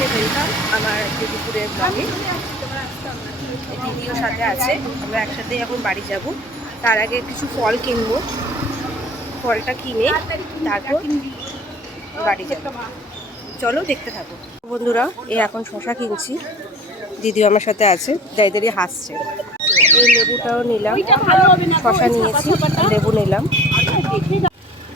সবাইকে ওয়েলকাম আমার দিদিপুরের ব্লগে। দিদিও সাথে আছে, আমরা একসাথে এখন বাড়ি যাব। তার আগে কিছু ফল কিনবো, ফলটা কিনে তারপর বাড়ি যাব। চলো দেখতে থাকো বন্ধুরা। এখন শশা কিনছি, দিদিও আমার সাথে আছে, দাঁড়িয়ে দাঁড়িয়ে হাসছে। এই লেবুটাও নিলাম, শশা নিয়েছি, লেবু নিলাম।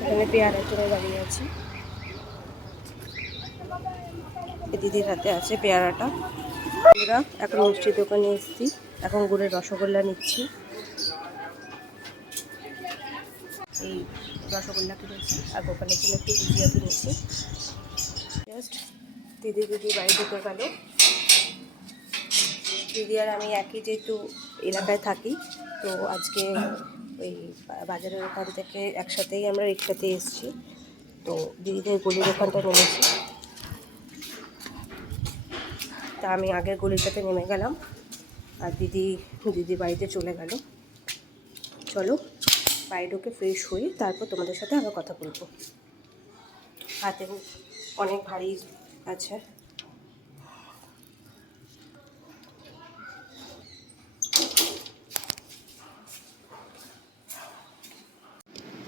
এখানে পেয়ারা চড়ে দাঁড়িয়ে আছি, দিদির হাতে আছে পেয়ারাটা। আমরা এখন মিষ্টির দোকানে এসেছি, এখন গুড়ের রসগোল্লা নিচ্ছি। এই রসগোল্লা কিনেছি আর দোকানের জন্য একটু গুজিয়া কিনেছি। জাস্ট দিদি বাড়ি ঢুকে গেল। দিদি আর আমি একই যেহেতু এলাকায় থাকি, তো আজকে ওই বাজারের ওখান থেকে একসাথেই আমরা রিক্সাতে এসেছি। তো দিদিদের গলির ওখানটা নেমেছি, তা আমি আগের গলিটাতে নেমে গেলাম আর দিদি বাড়িতে চলে গেল। চলো বাড়ি ঢুকে ফ্রেশ হই, তারপর তোমাদের সাথে আবার কথা বলবো। হাতেও অনেক ভারী আছে।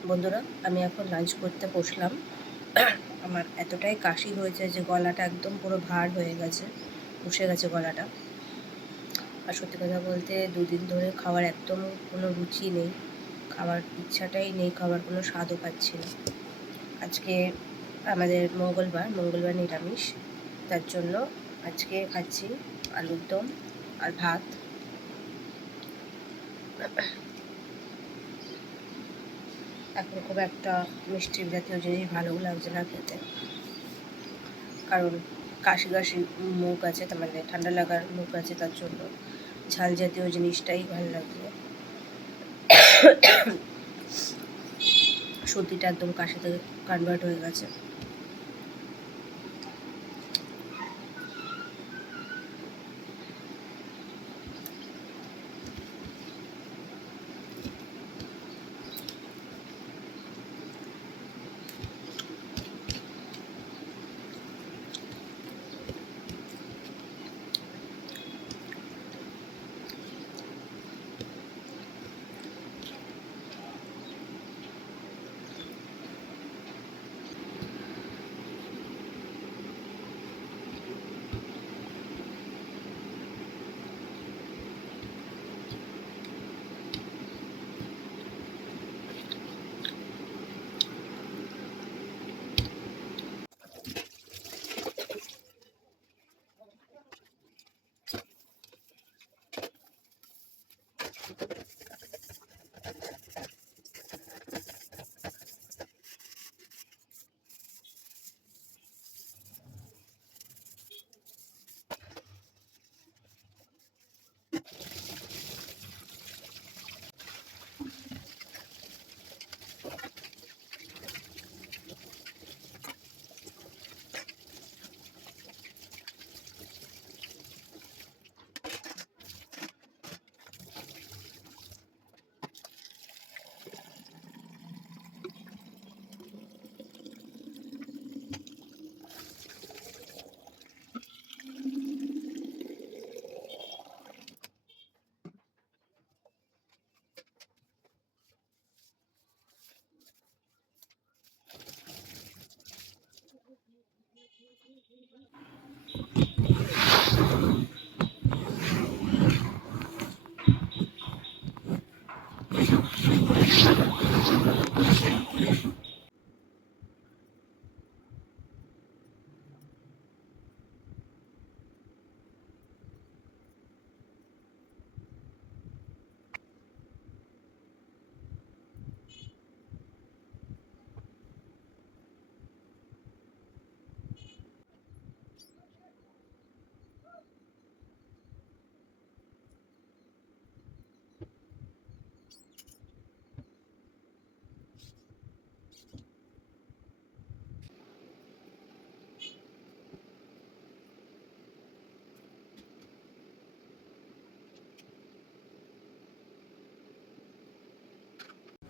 বন্ধুরা আমি এখন লাঞ্চ করতে বসলাম। আমার এতটাই কাশি হয়েছে যে গলাটা একদম পুরো ভার হয়ে গেছে, বসে গেছে গলাটা। আর সত্যি কথা বলতে দুদিন ধরে খাওয়ার একদম কোনো রুচি নেই, খাওয়ার ইচ্ছাটাই নেই, খাওয়ার কোনো স্বাদও পাচ্ছি না। আজকে আমাদের মঙ্গলবার নিরামিষ, তার জন্য আজকে খাচ্ছি আলুর দম আর ভাত। এখন খুব একটা মিষ্টি জাতীয় জিনিস ভালোও লাগছে না খেতে, কারণ কাশি মুখ আছে, তার মানে ঠান্ডা লাগার মুখ আছে, তার জন্য ঝাল জাতীয় জিনিসটাই ভালো লাগছে। সর্দিটা একদম কাশিতে কনভার্ট হয়ে গেছে।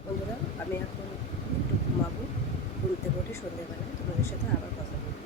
বন্ধুরা আমি এখন একটু ঘুমাবো, ঘুরতে ঘুরতে সন্ধ্যেবেলা তোমাদের সাথে আবার কথা বলবো।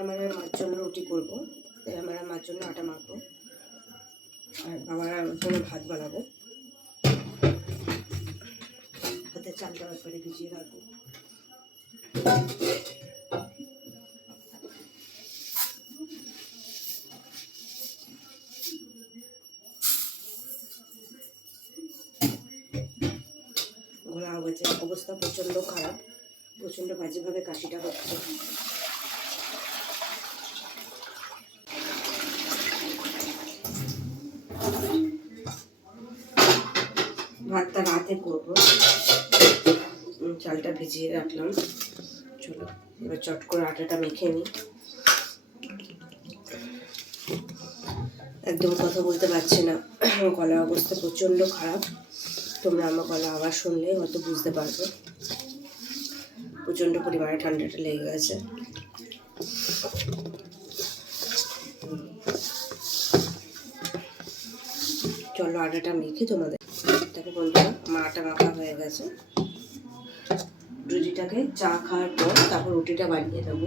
আমার আর মার জন্য রুটি করবো, তাই আমার আর মার জন্য আটা মাখবো, আর বাবার আর জন্য ভাত বানাবো। হাতে চালটা একবারে ভিজিয়ে রাখবো। ঘোলা হয়েছে, অবস্থা প্রচণ্ড খারাপ, প্রচণ্ড বাজেভাবে কাশিটা হচ্ছে। ভাতটা রাতে করবো, চালটা ভিজিয়ে রাখলাম। চলো এবার চট করে আটাটা মেখে নিই। একদম কথা বলতে পারছি না, গলার অবস্থা প্রচণ্ড খারাপ। তোমরা আমার গলা আওয়াজ শুনলে হয়তো বুঝতে পারবে, প্রচণ্ড পরিমাণে ঠান্ডাটা লেগে গেছে। চলো আটাটা মেখে তোমাদের দেখো বন্ধুরা, আমার আটা মাখা হয়ে গেছে। রুটিটাকে চা খাওয়ার পর তারপর রুটিটা বানিয়ে দেবো।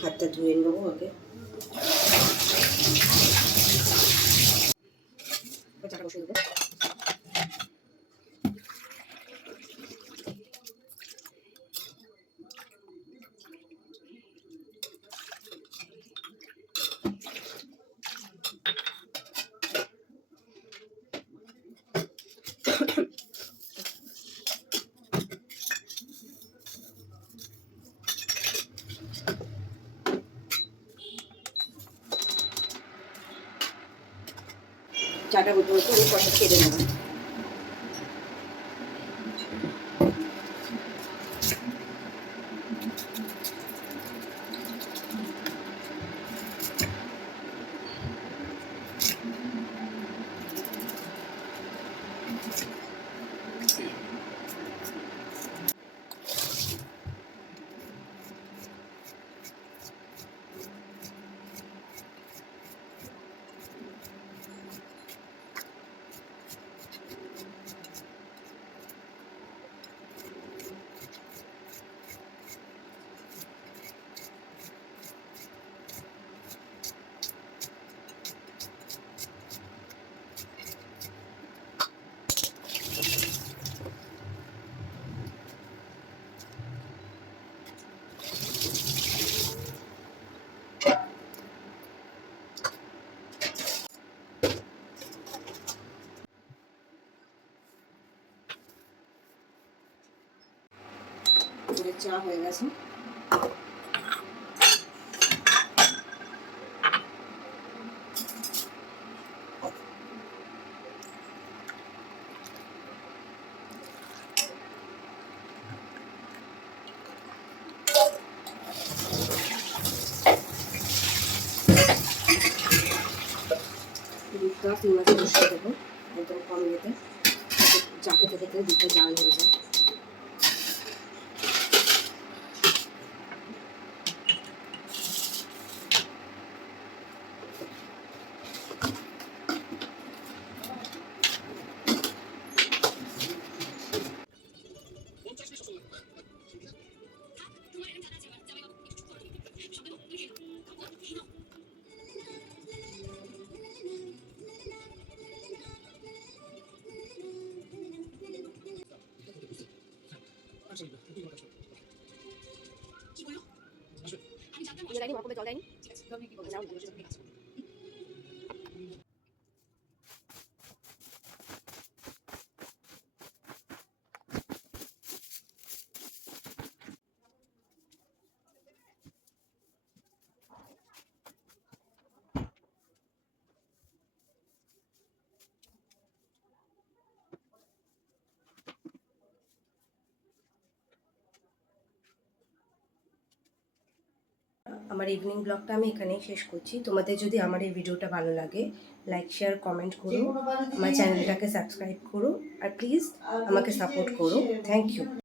হাতটা ধুয়ে নেবো আগে। চাটা বসিয়ে দেবো। চাটা হতে হতে আমি কষা খেতে নেবো। চা হয়ে গেছে। দুধটা 3 মাসে বসিয়ে দেবো একদম কম ইয়েতে, চা খেতে খেতে দুধটা জাল হয়ে যায়। আমার ইভিনিং ব্লগটা আমি এখানেই শেষ করছি। তোমাদের যদি আমার এই ভিডিওটা ভালো লাগে, লাইক শেয়ার কমেন্ট করো, আমার চ্যানেলটাকে সাবস্ক্রাইব করো, আর প্লিজ আমাকে সাপোর্ট করো। Thank you.